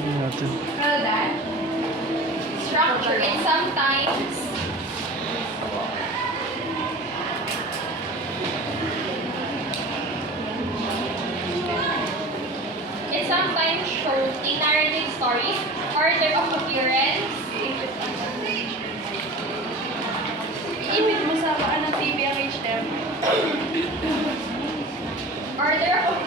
natin. Well done. Structure. And sometimes shows in narrative stories, order of appearance. Ibig mo sa ng PBRHM. Order of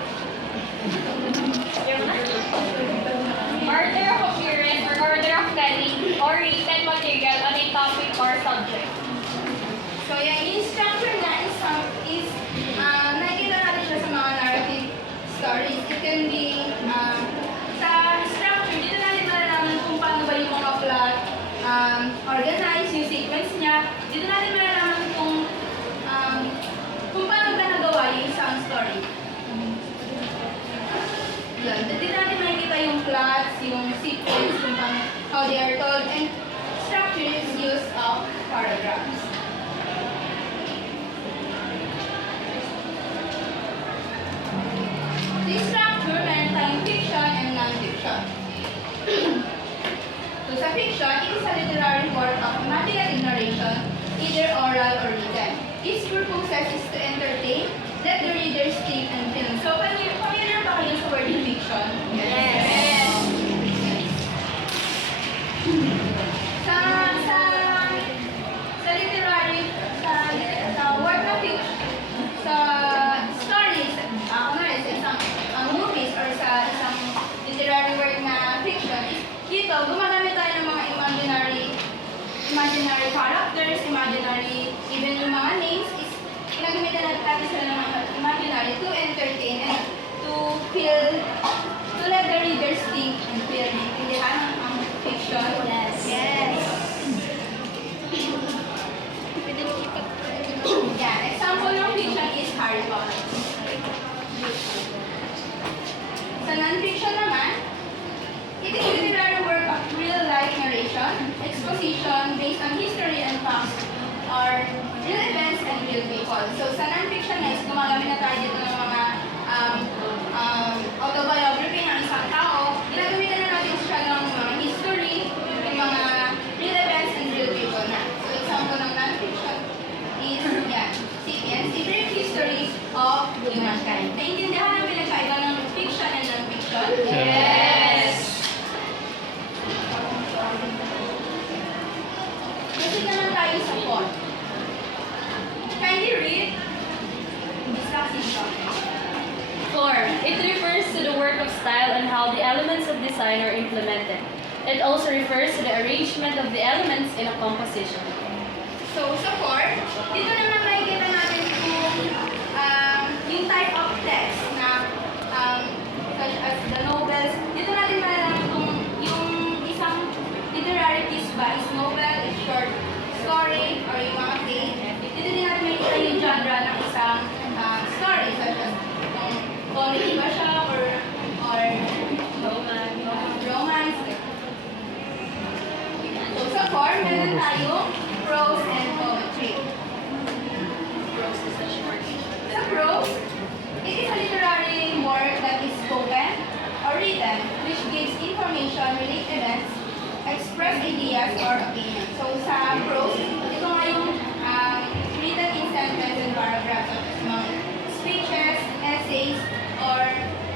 appearance or order of telling or written material on a topic or subject. So, yung structure na is nakikita natin siya sa mga narrative stories. It can be, sa structure, dito natin malalaman kung paano ba yung mga plot organize, yung sequence niya. Dito natin malalaman kung paano ba nagawa yung isang story. Yan. Dito natin makikita yung plots, yung sequence, kung paano, how they are told, and structure is use of paragraphs. This structure, meron tayong fiction and non-fiction. So sa fiction, it is a literary work of imaginative narration, either oral or written. Its purpose is to entertain, let the readers think and feel. So, familiar ba kayo sa word fiction? Yes. Sa literary, sa work na fiction, sa stories, kunwari sa isang movies or sa isang literary work na fiction, dito, gumagamit tayo ng mga imaginary characters, even yung mga names, is ginagamitan natin sila ng mga imaginary to entertain and to let the readers think and feel. Hindi ka ang fiction? Yes. Yes. Yeah, example ng fiction is Harry Potter. Sa non-fiction naman, it is a literary work of real-life narration, exposition based on history and facts, or real events and real people. So sa non-fiction is gumagamit na tayo dito ng mga autobiography ng isang tao. Ginagamitan na natin siya ng mga history, yung mga real events and real people na. So example ng non-fiction is yan, Sapiens, a brief history of humankind. Naintindihan ang pinagkaiba ng fiction and non-fiction? Yes. Kasi naman tayo sa plot. Kindly read this passage. Form. It refers to the work of style and how the elements of design are implemented. It also refers to the arrangement of the elements in a composition. So, sa form, dito naman makikita natin yung type of text na such as the novels. Dito natin malalaman kung yung isang literary piece ba is novel, is short story, or yung mga play. Dito din natin makikita yung genre ng isang story, such as kung comedy ba siya or romance. So, sa form, meron tayong prose and poetry. Prose is a short. Sa prose, it is a literary work that is spoken or written, which gives information, relate events, express ideas or opinions. So sa prose, ito nga yung written in sentence and paragraphs, such as mga speeches, essays, or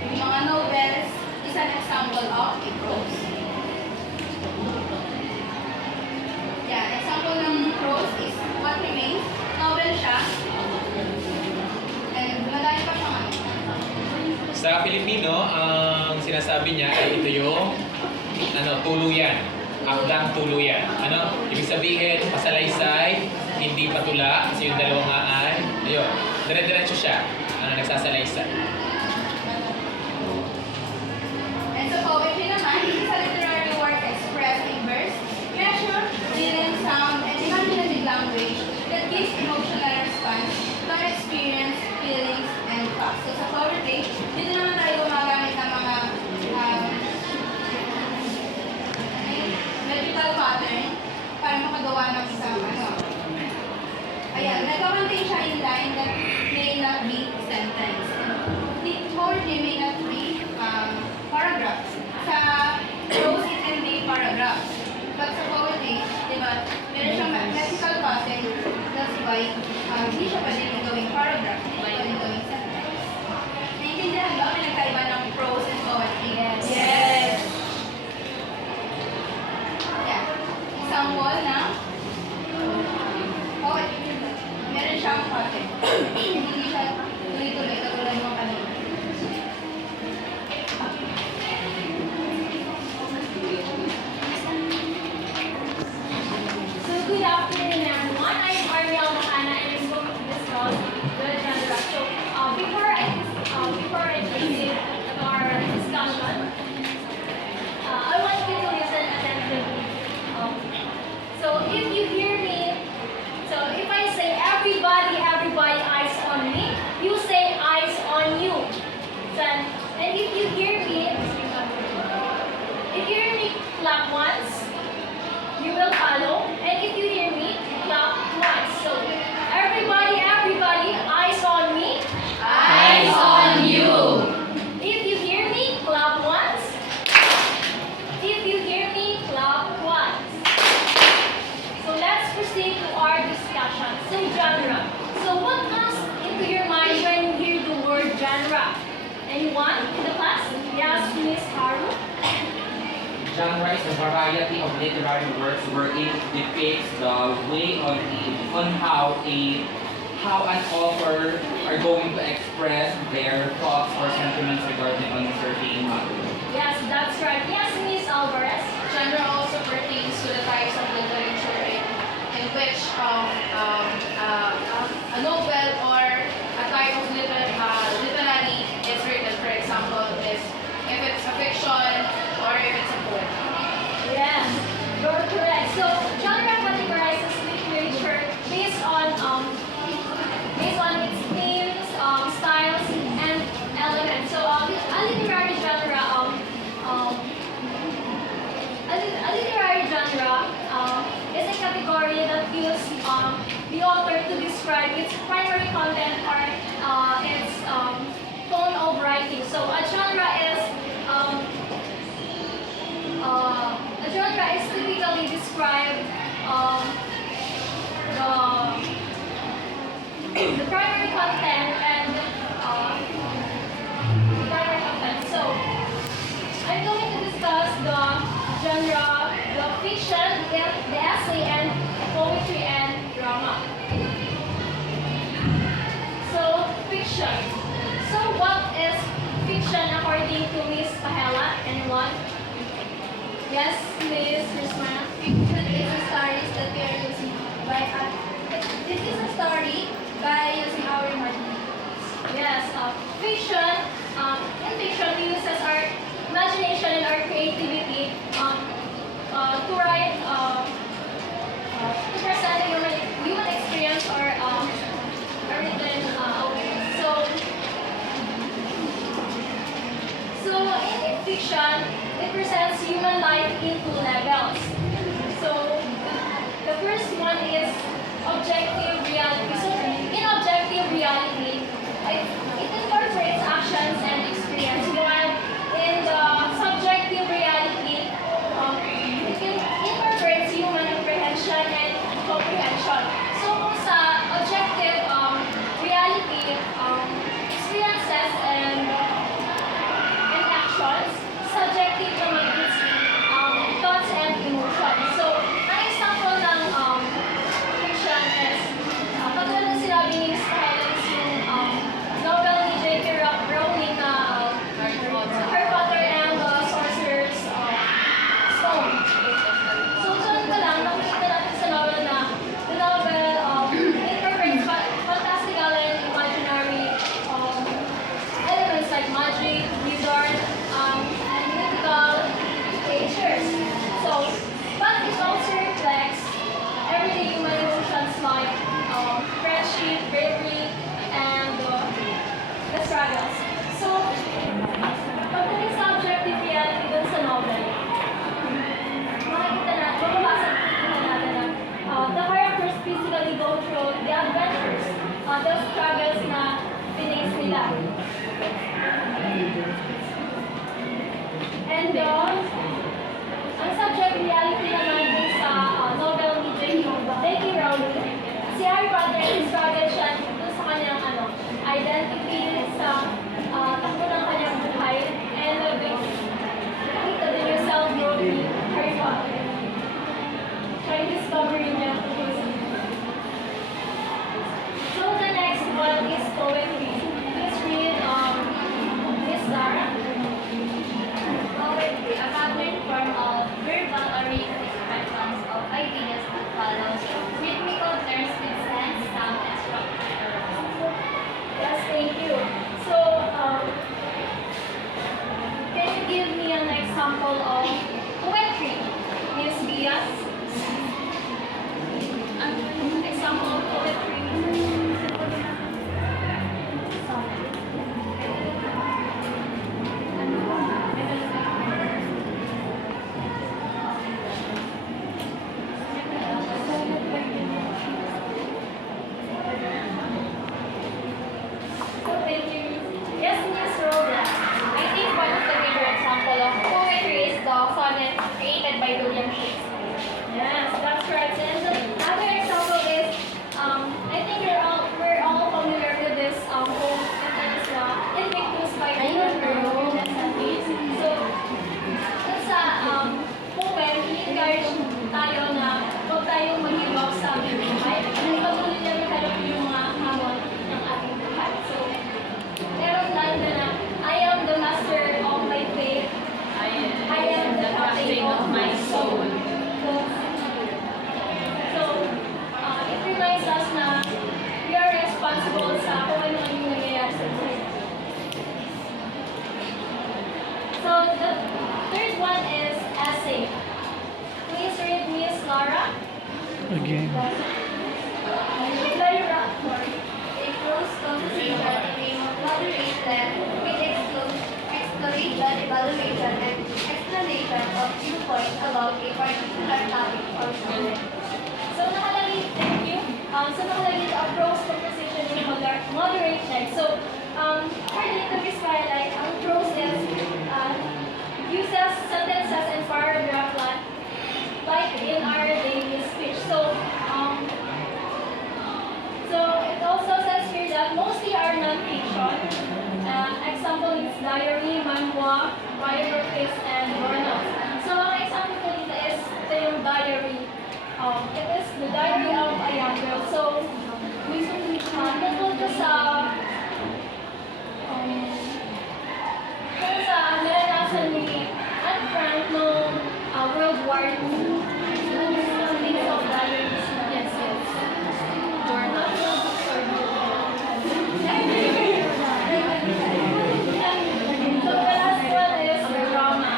yung mga novels, is an example of a prose. Yan, example ng prose is What Remains. Novel siya. And madami pa siyang Sa Pilipino, ang sinasabi niya ay ito yung tuluyan. Akdang tuluyan. Ibig sabihin, pasalaysay, hindi patula, kasi yung dalawa nga ay, ayun, dire-diretso siya, nagsasalaysay. And sa poetry naman, it is a literary work expressed in verse, measure, rhythm, sound, and imaginative language that gives emotional response to an experience, feelings, and facts. So sa poetry, dito naman tayo gumagamit ng mga metrical pattern para makagawa ng isang Ayan, nag-contain siya in line that may not be sentence. The poetry may not be paragraphs. Sa whereby hindi siya pwedeng gawing paragraph, hindi siya pwedeng gawing sentence. Naiintindihan ba? May nagkaiba ng prose and poetry? Yes. Yes. Yeah. Example na poetry. Meron siyang content. Hindi siya tuloy-tuloy katulad ng kanina. So good afternoon, everyone. I'm Ariel Makana, and I'm going to discuss the genre. So before I proceed with our discussion, I want you to listen attentively. So if you hear me, so if I say everybody, eyes on me, you say eyes on you. Then, and if you hear me clap once, you will follow. And if you hear me, clap twice. So everybody, eyes on me. Eyes on you. If you hear me, clap once. If you hear me, clap twice. So let's proceed to our discussion. So genre. So what comes into your mind when you hear the word genre? Anyone in the class? Yes, Miss Haru. Genre is a variety of literary works wherein it depicts the way on how an author are going to express their thoughts or sentiments regarding on a certain matter. Yes, that's right. Yes, Miss Alvarez. Genre also pertains to the types of literature in which a novel or a type of literary is written. For example, is if it's a fiction or if it's a poem. Yes, you're correct. So genre categorizes literature based on its themes, styles, and elements. So a literary genre is a category that uses the author to describe its primary content or its tone of writing. So a genre is typically described the primary content and primary content. So I'm going to discuss the genre, the fiction, the essay, and poetry and drama. So fiction. So what is fiction according to Miss Pahela? Anyone? Yes, Miss Christmas. Fiction is a stories that we are using this is a story by using our imagination. Yes, fiction. In fiction, we use as our imagination and our creativity to write, to present a human experience or a written. So in fiction, it presents human life in two levels. So the first one is objective reality. So in objective reality, it incorporates actions and experience. While in the subjective reality, it incorporates human apprehension and comprehension. So kung sa objective reality, experiences and actions, subjective naman is thoughts and emotions. Again. A prose composition in moderate length with exploration, evaluation, and explanation of viewpoints about a particular topic or subject. So nakalagay, thank you. So nakalagay a prose composition in moderate text. So, for the interview skyline, ang prose is, uses sentences and paragraph like in our daily speech. So, it also says here that mostly are non-fiction. Example is diary, manhwa, biographies, and journals. So, ang example ko dito is ito yung diary. It is the diary of a young girl. So, tungkol ko sa naranasan ni Anne Frank noong World War II. Things of diaries. Yes, yes. Journal. So, the last one is drama.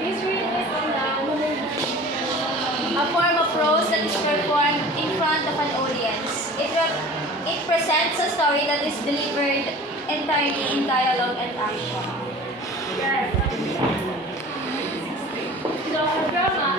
History is on the A form of prose that is performed in front of an audience. It presents a story that is delivered entirely in dialogue and action. yes. So, drama